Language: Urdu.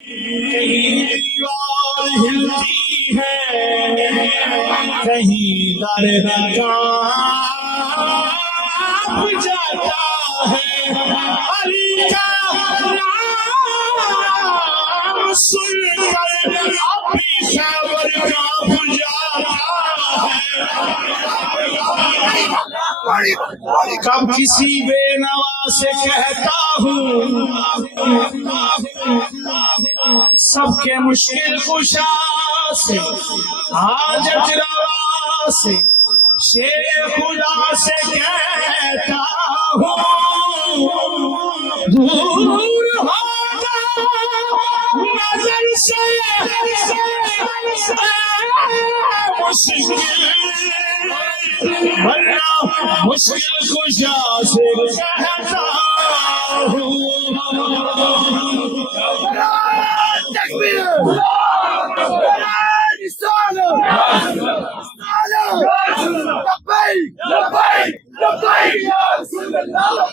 کہیں دیوار ہلتی ہے، کہیں در کانپ جاتا ہے، علی کا نام سن کر اب بھی خیبر کانپ جاتا ہے۔ کب کسی بے نوا سے کہتا ہوں سب کے مشکل کشا سے، حاجت روا سے، شیر خدا سے کہتا ہوں دور ہوگا نظر سے مشکل، ورنہ مشکل کشا سے کہتا ہوں لبيك لبيك لبيك يا رسول الله.